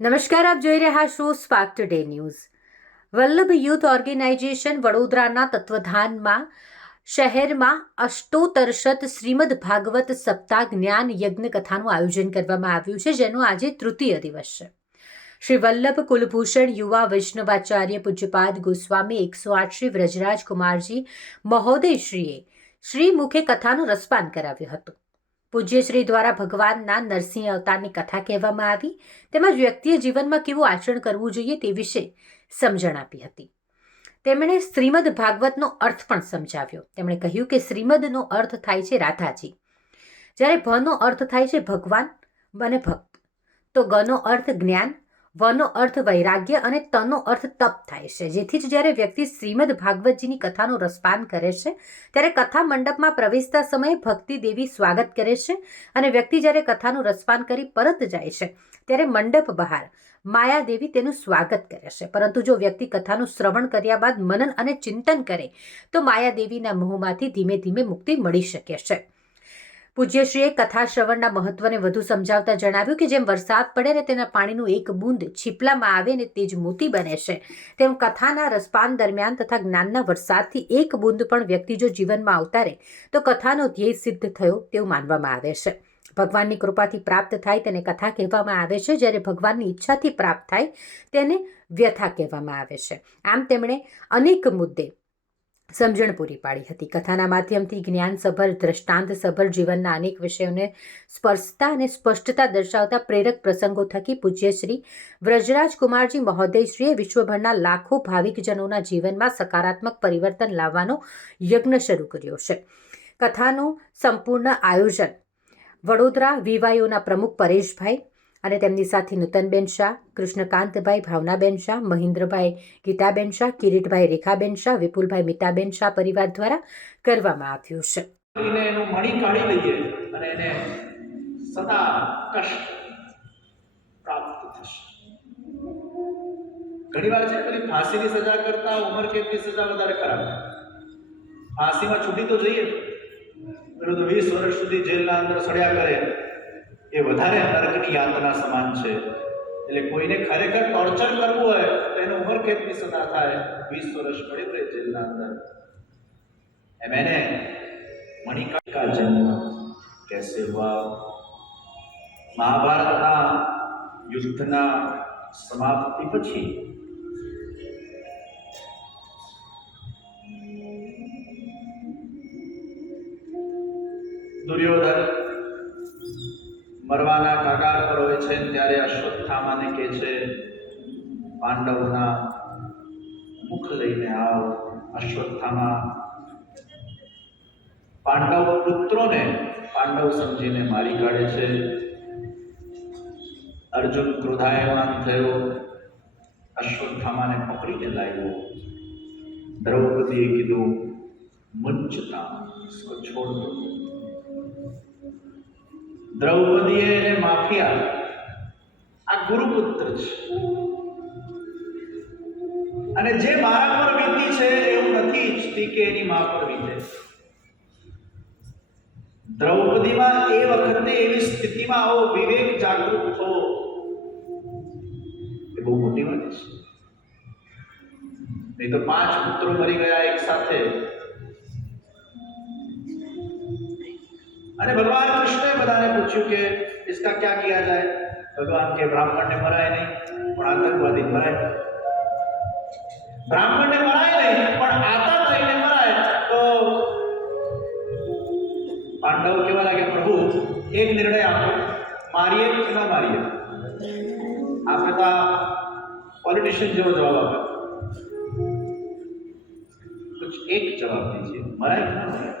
નમસ્કાર, આપ જોઈ રહ્યા છો Spark Today News. Vallabh youth organisation વડોદરાના તત્વધાનમાં શહેરમાં અષ્ટોતરશત શ્રીમદ ભાગવત સપ્તાહ જ્ઞાન યજ્ઞ કથાનું આયોજન કરવામાં આવ્યું છે, જેનો આજે તૃતીય દિવસ છે. શ્રી વલ્લભ કુલભૂષણ યુવા વૈષ્ણવાચાર્ય પૂજ્યપાદ ગોસ્વામી 108 શ્રી વ્રજરાજ કુમારજી મહોદયશ્રીએ શ્રી મુખે કથાનું રસપાન કરાવ્યું હતું. પૂજ્યશ્રી દ્વારા ભગવાનના નરસિંહ અવતારની કથા કહેવામાં આવી, તેમજ વ્યક્તિએ જીવનમાં કેવું આચરણ કરવું જોઈએ તે વિશે સમજણ આપી હતી. તેમણે શ્રીમદ ભાગવતનો અર્થ પણ સમજાવ્યો. તેમણે કહ્યું કે શ્રીમદનો અર્થ થાય છે રાધાજી, જ્યારે ભનો અર્થ થાય છે ભગવાન અને ભક્ત, તો ગનો અર્થ જ્ઞાન, વનો અર્થ વૈરાગ્ય અને તનો અર્થ તપ થાય છે. જેથી જ જ્યારે વ્યક્તિ શ્રીમદ ભાગવતજીની કથાનો રસપાન કરે છે, ત્યારે કથા મંડપમાં પ્રવેશતા સમયે ભક્તિ દેવી સ્વાગત કરે છે, અને વ્યક્તિ જ્યારે કથાનું રસપાન કરી પરત જાય છે, ત્યારે મંડપ બહાર માયાદેવી તેનું સ્વાગત કરે છે. પરંતુ જો વ્યક્તિ કથાનું શ્રવણ કર્યા બાદ મનન અને ચિંતન કરે તો માયાદેવીના મોહમાંથી ધીમે ધીમે મુક્તિ મળી શકે છે. પૂજ્યશ્રીએ કથા શ્રવણના મહત્વને વધુ સમજાવતા જણાવ્યું કે જેમ વરસાદ પડે ને તેના પાણીનું એક બૂંદ છીપલામાં આવે ને તે જ મોતી બને છે, તેમ કથાના રસપાન દરમિયાન તથા જ્ઞાનના વરસાદથી એક બૂંદ પણ વ્યક્તિ જો જીવનમાં અવતારે તો કથાનો ધ્યેય સિદ્ધ થયો તેવું માનવામાં આવે છે. ભગવાનની કૃપાથી પ્રાપ્ત થાય તેને કથા કહેવામાં આવે છે, જ્યારે ભગવાનની ઈચ્છાથી પ્રાપ્ત થાય તેને વ્યથા કહેવામાં આવે છે. આમ તેમણે અનેક મુદ્દે સમજણ પૂરી પાડી હતી. કથાના માધ્યમથી જ્ઞાનસભર, દ્રષ્ટાંતસભર જીવનના અનેક વિષયોને સ્પર્શતા અને સ્પષ્ટતા દર્શાવતા પ્રેરક પ્રસંગો થકી પૂજ્યશ્રી વ્રજરાજ કુમારજી મહોદયશ્રીએ વિશ્વભરના લાખો ભાવિકજનોના જીવનમાં સકારાત્મક પરિવર્તન લાવવાનો યજ્ઞ શરૂ કર્યો છે. કથાનું સંપૂર્ણ આયોજન વડોદરા વીવાયોના પ્રમુખ પરેશભાઈ અને તેમની સાથે નૂતનબેન શાહ, કૃષ્ણકાંતભાઈ, ભાવનાબેન શાહ, મહેન્દ્રભાઈ ગીતાબેન શાહ, કિરીટભાઈ રેખાબેન શાહ, વિપુલભાઈ મીતાબેન શાહ પરિવાર દ્વારા કરવામાં આવ્યું છે. એનું મણી કાઢી લઈએ અને એને સદા કષ્ટ પ્રાપ્ત થશે. ઘણીવાર છે પેલી ફાંસીની સજા કરતા ઉંમરકેદની સજા વધારે ખરાબ. ફાંસીમાં છૂટી તો જઈએ, પેલું તો 20 વર્ષ સુધી જેલના અંદર સડ્યા કરે એ વધારે નરકની યાતના સમાન છે. એટલે કોઈને ખરેખર ટોર્ચર કરવું હોય તો એને ઉંમરકેદની સજા થાય, 20 વર્ષ પડી રહે જેલના અંદર. એમ એને मणिका का जन्म कैसे हुआ? महाभारतना युद्धना समाप्ति પછી દુર્યોધન મરવાના કાગાર પર હોય છે ત્યારે અશ્વત્થામાને કહે છે પાંડવોના મુખ લઈને આવ. અશ્વત્થામા પાંડવ પુત્રોને પાંડવ સમજીને મારી કાઢે છે. અર્જુન ક્રોધાયમાન થયો, અશ્વત્થામાને પકડીને લાવ્યો. દ્રૌપદીએ કીધું મુંચતા છોડ દો. દ્રૌપદીએ એને માફી આપી. આ ગુરુપુત્ર છે અને જે મારા પર વીતી છે એવું નથી ઈચ્છતી કે એની મા પર વીતે. દ્રૌપદીમાં એ વખતે એવી સ્થિતિમાં આવો વિવેક જાગૃત થવો એ બહુ મોટી વાત છે. નહીં તો 5 પુત્રો મરી ગયા એક સાથે. અને ભગવાન કૃષ્ણે બધાને પૂછ્યું કે इसका क्या किया जाए? भगवान के ब्राह्मण ने मराए नहीं પણ આતંકવાદી મરાય. બ્રાહ્મણ ને મરાય નહીં પણ આતંકવાદી મરાય. તો પાંડવ કેવા લાગે, પ્રભુ એક નિર્ણય આપો, મારીએ કે ના મારીએ? આપણે તો પોલિટિશિયન જેવો જવાબ આપે, कुछ एक जवाब दीजिए, मराय કે ના મરાય?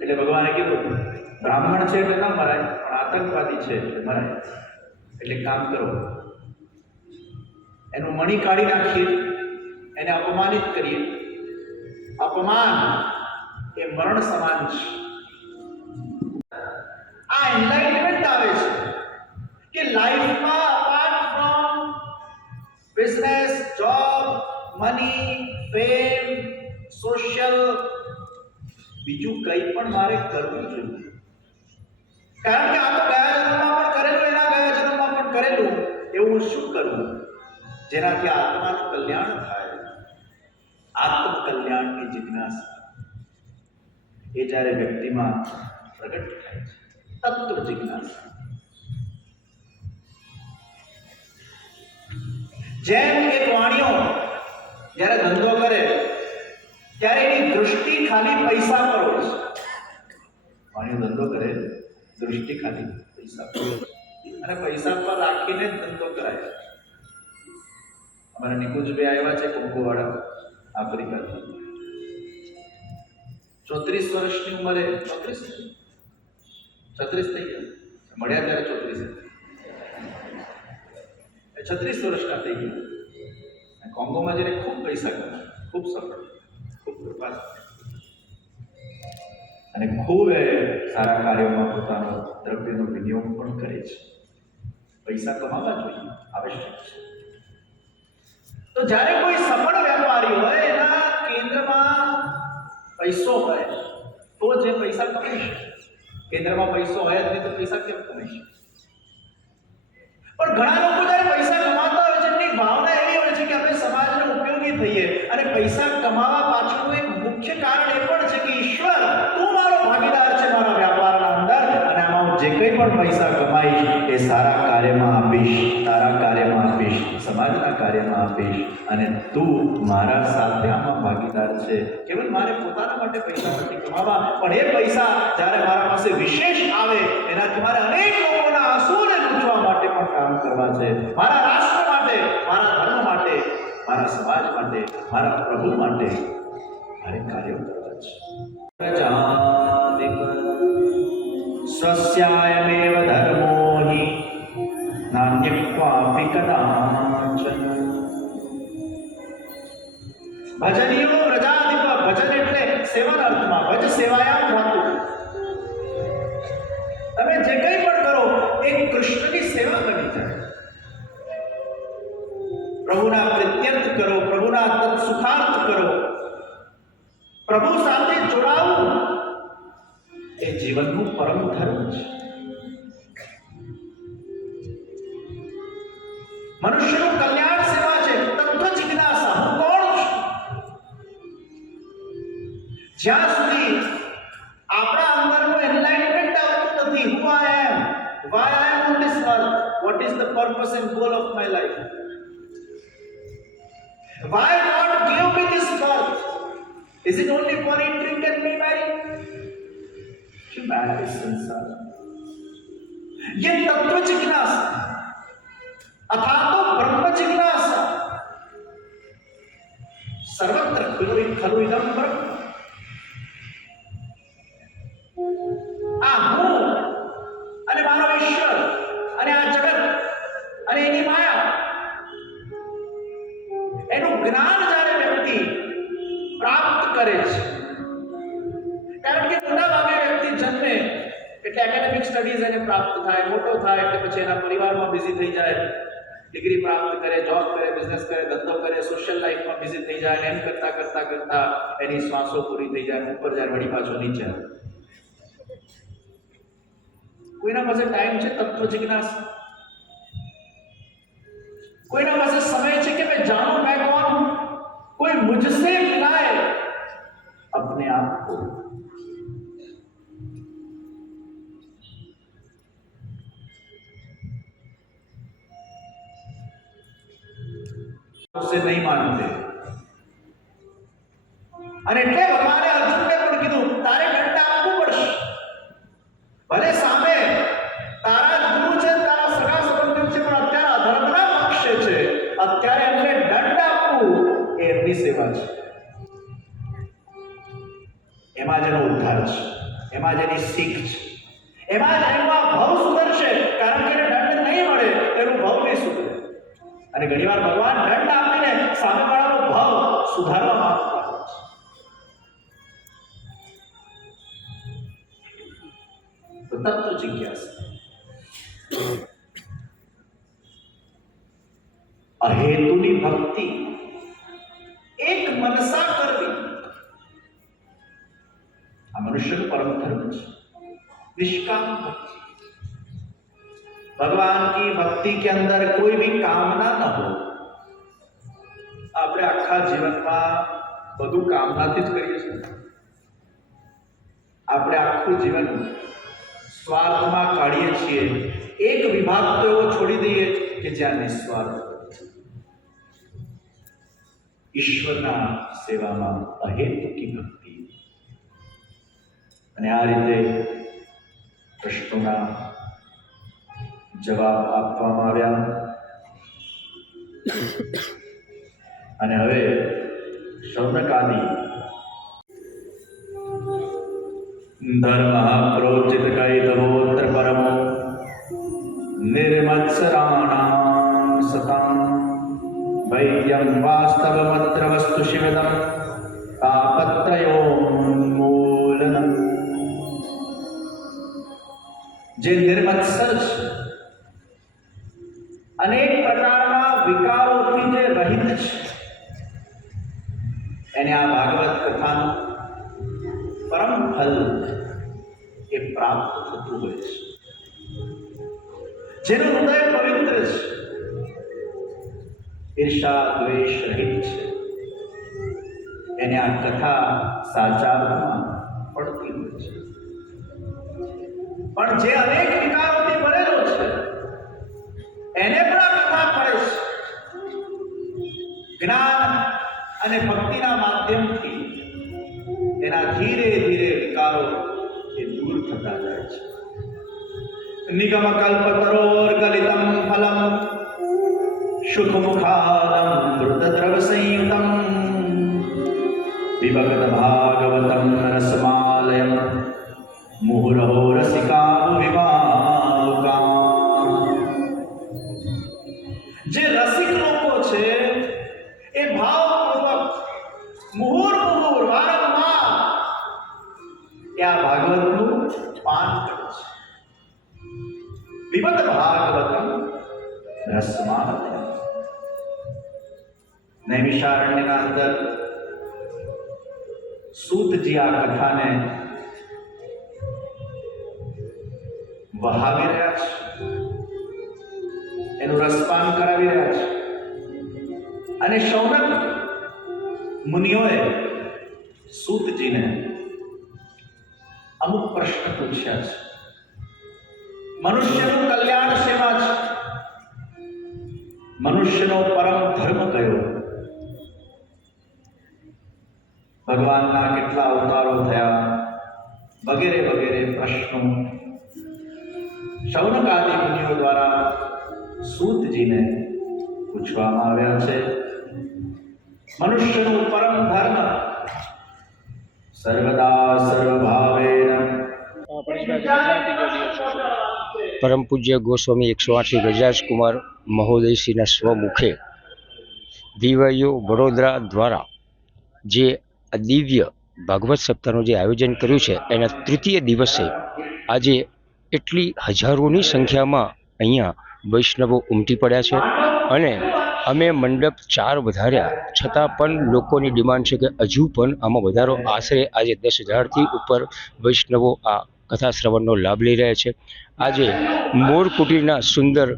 એટલે ભગવાને કીધું બ્રાહ્મણ છે એટલે ના મરાય, પણ આતંકવાદી છે એટલે મરાય. એટલે કામ કરો, એનું મણી કાઢી નાખીએ, એને અપમાનિત કરીએ. અપમાન એ મરણ સમાન છે. આ એન્લાઇટમેન્ટ આવે છે કે લાઈફમાં apart from business, job, money, fame, social બીજું કંઈ પણ મારે કરવું જોઈએ. કારણ કે આ તો ગયા જન્મમાં પણ કરેલું એના એવું શું કરવું જેનાથી આત્માનું કલ્યાણ થાય? આત્મકલ્યાણની જિજ્ઞાસા એ જ્યારે વ્યક્તિમાં પ્રગટ થાય છે, તત્વ જિજ્ઞાસા. જેમ એક વાણિયો જ્યારે ધંધો કરે ત્યારે એની દૃષ્ટિ ખાલી પૈસા પર હોય છે. વાણિયો ધંધો કરે, દૃષ્ટિ ખાલી પૈસા પર, અને પૈસા પર રાખીને જ ધંધો કરાય. અમારા નિકુંજભાઈ આવ્યા છે કુંભવાડા, આફ્રિકાથી. 34 વર્ષની ઉંમરે, 36 થઈ ગયા, મળ્યા ત્યારે 36 વર્ષના થઈ ગયા. કોંગોમાં જઈને ખૂબ પૈસા કમાય, ખૂબ સફળ, ખૂબ કૃપા, અને ખૂબ સારા કાર્યોમાં પોતાનો દ્રવ્યનો વિનિયોગ પણ કરે છે. પૈસા કમાવા જોઈએ, આવશ્યક છે. તો જ્યારે કોઈ સફળ વેપારી હોય, એના કેન્દ્રમાં પૈસો હોય તો જે પૈસા કમાઈ શકે. કેન્દ્રમાં પૈસો હોય જ નહીં તો પૈસા કેમ કમાઈ શકે? પણ ઘણા લોકો જ્યારે પૈસા કમાતા હોય છે, એમની ભાવના એવી હોય છે કે આપણે સમાજને ઉપયોગી થઈએ, અને પૈસા કમાવા પાછળનું એક મુખ્ય કારણ એ પણ છે કે ઈશ્વર, તું મારો ભાગીદાર છે મારા વ્યાપારના અંદર, અને આમાં હું જે કંઈ પણ પૈસા કમાઈશ એ સારા કાર્યમાં આપીશ, તારા કાર્યમાં આપીશ, સમાજના કાર્યમાં આપીશ, અને તું મારા સાથે આમાં ભાગીદાર છે. કેવલ મારે પોતાના માટે પૈસા નથી કમાવા, પણ એ પૈસા જ્યારે મારા પાસે વિશેષ આવે એનાથી મારે અનેક લોકોના આંસુને લૂછવા માટે પણ કામ કરવા છે. મારા રાષ્ટ્ર માટે, મારા ધર્મ માટે, મારા સમાજ માટે, મારા પ્રભુ માટે મારે કાર્ય કરવા છે. સ્વસ્યાયમેવ ધર્મો હિ નાન્યક્વાપી કદાચન. ભજનીયો પ્રજાધિપ. ભજન એટલે સેવાના અર્થમાં, ભજ સેવાયામ ધાતુ. તમે જે કંઈ પણ કરો એ કૃષ્ણની સેવા બની જાય. પ્રભુના પ્રીત્યર્થ કરો, પ્રભુના તત્સુખાર્થ કરો, પ્રભુ સાથે જોડાવું એ જીવનનું પરમ ધર્મ છે. મનુષ્યનું કલ્યાણ સેવા છે, તત્વ જિજ્ઞાસા. હું કોણ છું? જ્યાં સુધી આપણા અંદરનું એનલાઇટમેન્ટ આવતું નથી, who I am, why I am on this earth, what is the purpose and goal of my life, why God gave me this birth, is it only for eat, drink and be merry? क्यों संसार? ये तत्व जिज्ञासा अथा तो ब्रह्म जिज्ञासा. सर्वत्र खलु इदं ब्रह्म. આ હું અને મારો ઈશ્વર અને આ જગત અને એની માયા, એનું જ્ઞાન જ્યારે વ્યક્તિ પ્રાપ્ત કરે છે, કારણ કે મોટા ભાગે વ્યક્તિ જન્મે એટલે એકેડેમિક સ્ટડીઝ એને પ્રાપ્ત થાય, મોટો થાય એટલે પછી એના પરિવારમાં બિઝી થઈ જાય, ડિગ્રી પ્રાપ્ત કરે, જોબ કરે, બિઝનેસ કરે, ધંધો કરે, સોશિયલ લાઈફમાં બિઝી થઈ જાય, એમ કરતા કરતા કરતા એની શ્વાસો પૂરી થઈ જાય, ઉપર જાય, વળી પાછો નીચે. કોઈના પાસે ટાઈમ છે તત્વ જિજ્ઞાસા? કોઈના પાસે સમય છે કે मैं जानूं मैं कौन हूं? कोई मुझसे मिलाए अपने आप को. उसे नहीं मानते, અને એટલે ભગવાને અર્જુનને પણ કીધું તારે દંડ આપવું પડશે. ભલે સામે તારા ગુરુ છે, તારા સગા સંબંધી છે, પણ અત્યારે અધર્મના પક્ષે છે, અત્યારે એમને દંડ આપવું એ એમની સેવા છે. એમાં જેનો ઉદ્ધાર છે, એમાં જેની શીખ છે, એમાં જ એમાં ભવ સુધરશે. કારણ કે એને દંડ નહીં મળે એનું ભવ નહીં સુધરે. અને ઘણીવાર ભગવાન દંડ આપીને સામેવાળાનો ભાવ સુધારવા માંગતા હોય છે. તો તત્વ જિજ્ઞાસા, અહેતુની ભક્તિ, એક મનસા કરવી, આ મનુષ્યનો પરમ ધર્મ છે. નિષ્કામ ભક્તિ. भगवान की भक्ति के अंदर कोई भी कामना न हो। આપણે આખા જીવનમાં બધું કામનાથી જ કરીએ છીએ। આપણે આખું જીવન સ્વાર્થમાં કાઢીએ છીએ। એક વિભાગ તો એવો છોડી દઈએ કે જ્યાં નિસ્વાર્થ ઈશ્વરના સેવામાં અહેતુકી ભક્તિ। અને આ રીતે પ્રશ્નોના જવાબ આપવામાં આવ્યા। અને હવે શૌનકાદિ ધર્મ પ્રોચિત કૈતવોત્ર પરમો निर्मत्सराणां सतां वैद्यं वास्तवमत्र वस्तु शिवदं तापत्रयोन्मूलनम्। જે નિર્મત્સર છે, અનેક પ્રકારના વિકારોથી જે રહિત છે, એને આ ભાગવત કથાનું પરમ ફલ એ પ્રાપ્ત થતું હોય છે। જેનું હૃદય પવિત્ર છે, ઈર્ષા દ્વેષ રહિત છે, એને આ કથા સાચા અર્થમાં પડતી હોય છે। પણ જે અનેક વિકારોથી ભરેલો છે, એને પણ આ કથા પડે છે। જ્ઞાન અને ભક્તિના માધ્યમથી એના ધીરે ધીરે વિકારો એ દૂર થતા જાય છે। निगम कल्पतरोर गलितम फलम सुख मुखादम मृतद्रव संयुतम विभगत भागवतम रसमालयम मुहुरहो रसिका विभावुका। जे रसिक लोको छे ए भावपूर्वक मुहुर मुहुर वारंवार या भागवतનું પાન કરે છે। विमत भागवतम रसमालयम। नैमिषारण्यના અંદર સૂતજી આ કથાને વહાવી રહ્યા છે, એનું રસપાન કરાવી રહ્યા છે। અને શૌનક મુનિઓએ સૂતજીને અમુક પ્રશ્ન પૂછ્યા છે। મનુષ્યનું કલ્યાણ શેમાં છે? મનુષ્યનો પરમ ધર્મ કયો? ભગવાનના કેટલા અવતારો થયા? વગેરે વગેરે પ્રશ્નો શૌનકાદિ મુનિઓ દ્વારા સૂતજીને પૂછવામાં આવ્યા છે। મનુષ્યનું પરમ ધર્મ સર્વદા સર્વભાવેન। પરમ પૂજ્ય ગોસ્વામી 108 ગજરાજકુમાર મહોદયશ્રીના સ્વમુખે દિવાઈઓ વડોદરા દ્વારા જે આ દિવ્ય ભાગવત સપ્તાહનું જે આયોજન કર્યું છે, એના તૃતીય દિવસે આજે એટલી હજારોની સંખ્યામાં અહીંયા વૈષ્ણવો ઉમટી પડ્યા છે। અને અમે મંડપ 4 વધાર્યા છતાં પણ લોકોની ડિમાન્ડ છે કે હજુ પણ આમાં વધારો, આશરે આજે 10,000થી ઉપર વૈષ્ણવો આ કથા શ્રવણનો લાભ લઈ રહ્યા છે। આજે મોર કુટીરના સુંદર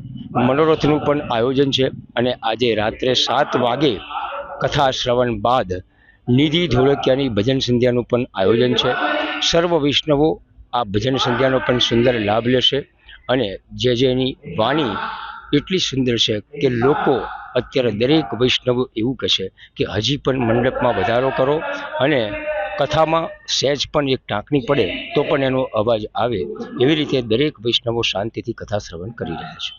મનોરથનું પણ આયોજન છે અને આજે રાત્રે 7 વાગે કથા શ્રવણ બાદ નિધિ ધોળકિયાની ભજન સંધ્યાનું પણ આયોજન છે। સર્વ વૈષ્ણવો આ ભજન સંધ્યાનો પણ સુંદર લાભ લેશે અને જેની વાણી એટલી સુંદર છે કે લોકો અત્યારે દરેક વૈષ્ણવો એવું કહેશે કે હજી પણ મંડપમાં વધારો કરો અને કથામાં સહેજ પણ એક ટાંકણી પડે તો પણ એનો અવાજ આવે, એવી રીતે દરેક વૈષ્ણવો શાંતિથી કથા શ્રવણ કરી રહ્યા છે।